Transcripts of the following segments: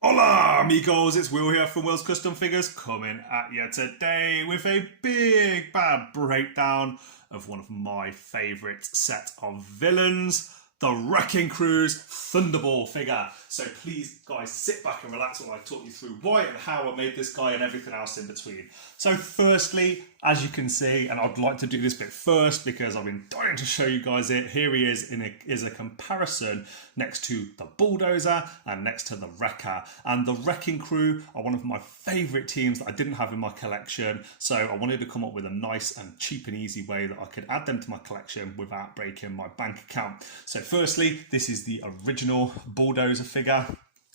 Hola amigos, it's Will here from Will's Custom Figures coming at you today with a big bad breakdown of one of my favourite set of villains, the Wrecking Crew's Thunderball figure. So please guys sit back and relax while I talk you through why and how I made this guy and everything else in between. So firstly, as you can see, and I'd like to do this bit first because I've been dying to show you guys it, here he is is a comparison next to the Bulldozer and next to the Wrecker. And the Wrecking Crew are one of my favourite teams that I didn't have in my collection, so I wanted to come up with a nice and cheap and easy way that I could add them to my collection without breaking my bank account. So firstly, this is the original Bulldozer figure,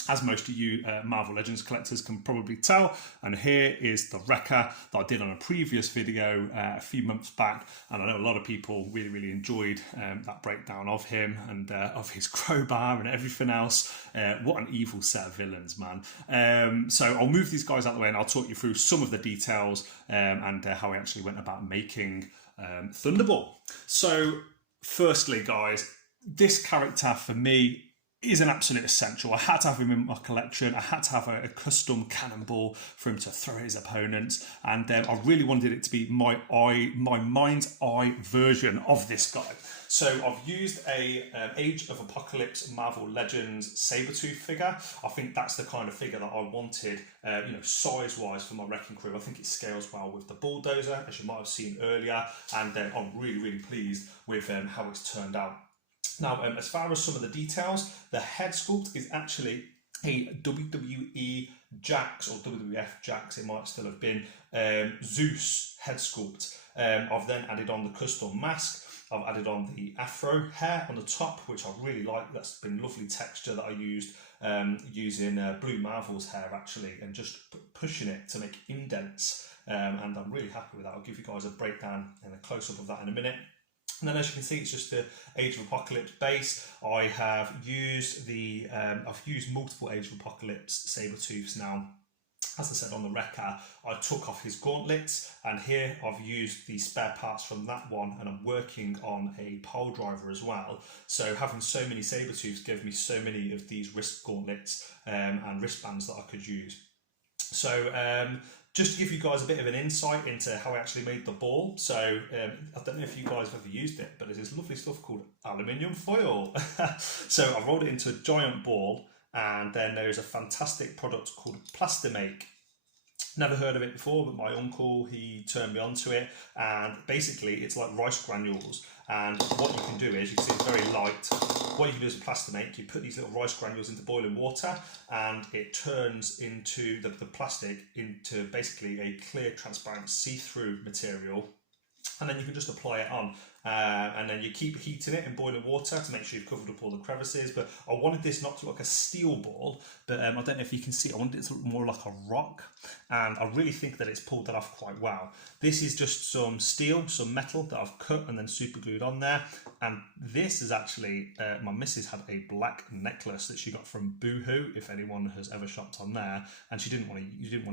as most of you Marvel Legends collectors can probably tell. And here is the Wrecker that I did on a previous video a few months back, and I know a lot of people really enjoyed that breakdown of him and of his crowbar and everything else. What an evil set of villains, man. So I'll move these guys out of the way and I'll talk you through some of the details and how I actually went about making Thunderball. So firstly, guys, this character for me is an absolute essential. I had to have him in my collection. I had to have a custom cannonball for him to throw at his opponents, and I really wanted it to be my mind's eye version of this guy. So I've used a Age of Apocalypse Marvel Legends Sabretooth figure. I think that's the kind of figure that I wanted, size-wise for my Wrecking Crew. I think it scales well with the Bulldozer, as you might have seen earlier, and I'm really pleased with how it's turned out. Now, as far as some of the details, the head sculpt is actually a WWE Jax, or WWF Jax, it might still have been, Zeus head sculpt. I've then added on the custom mask. I've added on the afro hair on the top, which I really like. That's been lovely texture that I used using Blue Marvel's hair, actually, and just pushing it to make indents. And I'm really happy with that. I'll give you guys a breakdown and a close-up of that in a minute. And then, as you can see, it's just the Age of Apocalypse base. I have used I've used multiple Age of Apocalypse Sabretooths now. As I said on the Wrecker, I took off his gauntlets, and here I've used the spare parts from that one, and I'm working on a pole driver as well. So having so many Sabretooths gave me so many of these wrist gauntlets and wristbands that I could use. So just to give you guys a bit of an insight into how I actually made the ball. So I don't know if you guys have ever used it, but there's this lovely stuff called aluminium foil. So I rolled it into a giant ball, and then there is a fantastic product called Plastimake. Never heard of it before, but my uncle, he turned me onto it, and basically it's like rice granules. And what you can do is, you can see it's very light. What you can do is a Plastimake, you put these little rice granules into boiling water, and it turns into the plastic into basically a clear, transparent, see-through material. And then you can just apply it on, and then you keep heating it in boiling water to make sure you've covered up all the crevices. But I wanted this not to look like a steel ball, but I don't know if you can see, I wanted it to look more like a rock, and I really think that it's pulled that off quite well. This is just some steel, some metal that I've cut and then super glued on there. And this is actually, my missus had a black necklace that she got from Boohoo, if anyone has ever shopped on there, and she didn't want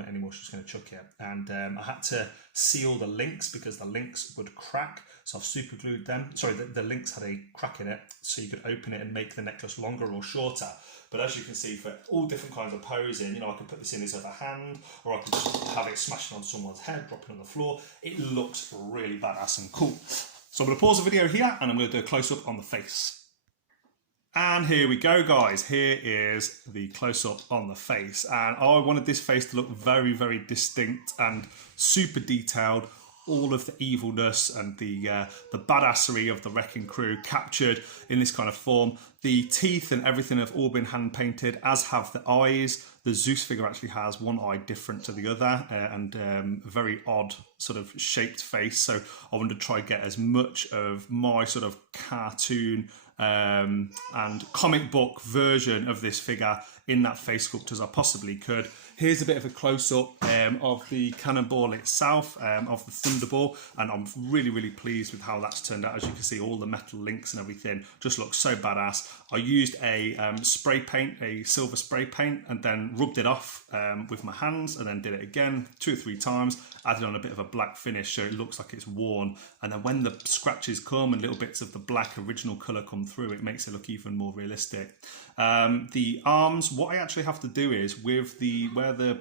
it anymore, she was going to chuck it. And I had to seal the links because the links would crack, so I've super glued them. Sorry, the links had a crack in it, so you could open it and make the necklace longer or shorter. But as you can see, for all different kinds of posing, I could put this in his other hand, or I could just have it smashing on someone's head, dropping on the floor. It looks really badass and cool. So I'm going to pause the video here, and I'm going to do a close-up on the face. And here we go, guys. Here is the close-up on the face. And I wanted this face to look very distinct and super detailed. All of the evilness and the badassery of the Wrecking Crew captured in this kind of form. The teeth and everything have all been hand painted, as have the eyes. The Zeus figure actually has one eye different to the other, and a very odd sort of shaped face. So I wanted to try and get as much of my sort of cartoon and comic book version of this figure in that face sculpt as I possibly could. Here's a bit of a close-up of the cannonball itself, of the Thunderball, and I'm really pleased with how that's turned out. As you can see, all the metal links and everything just looks so badass. I used a spray paint, a silver spray paint, and then rubbed it off with my hands, and then did it again 2 or 3 times, added on a bit of a black finish so it looks like it's worn, and then when the scratches come and little bits of the black original colour come through, it makes it look even more realistic. The arms, what I actually have to do is with where the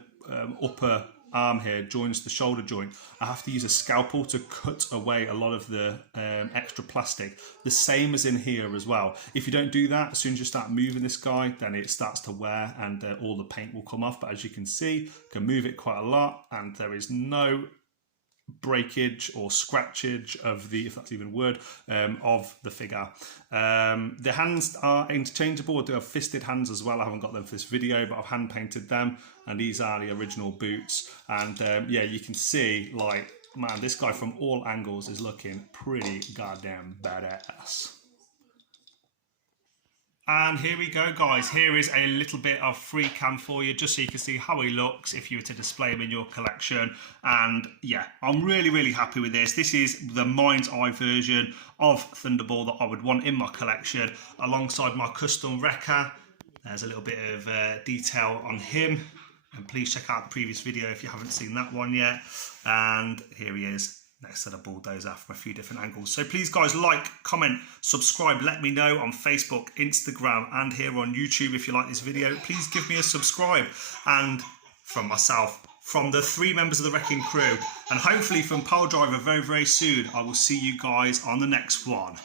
upper arm here joins the shoulder joint, I have to use a scalpel to cut away a lot of the extra plastic, the same as in here as well. If you don't do that, as soon as you start moving this guy, then it starts to wear and all the paint will come off. But as you can see, you can move it quite a lot and there is no breakage or scratchage of the, if that's even a word, of the figure. The hands are interchangeable. I do have fisted hands as well. I haven't got them for this video, but I've hand painted them, and these are the original boots. And yeah, you can see, like, man, this guy from all angles is looking pretty goddamn badass. And here we go, guys. Here is a little bit of free cam for you, just so you can see how he looks if you were to display him in your collection. And yeah, I'm really, really happy with this. This is the mind's eye version of Thunderball that I would want in my collection, alongside my custom Wrecker. There's a little bit of detail on him. And please check out the previous video if you haven't seen that one yet. And here he is, next to the bulldozer from a few different angles. So please, guys, like, comment, subscribe, let me know on Facebook, Instagram, and here on YouTube if you like this video. Please give me a subscribe. And from myself, from the 3 members of the Wrecking Crew, and hopefully from Pile Driver very, very soon, I will see you guys on the next one.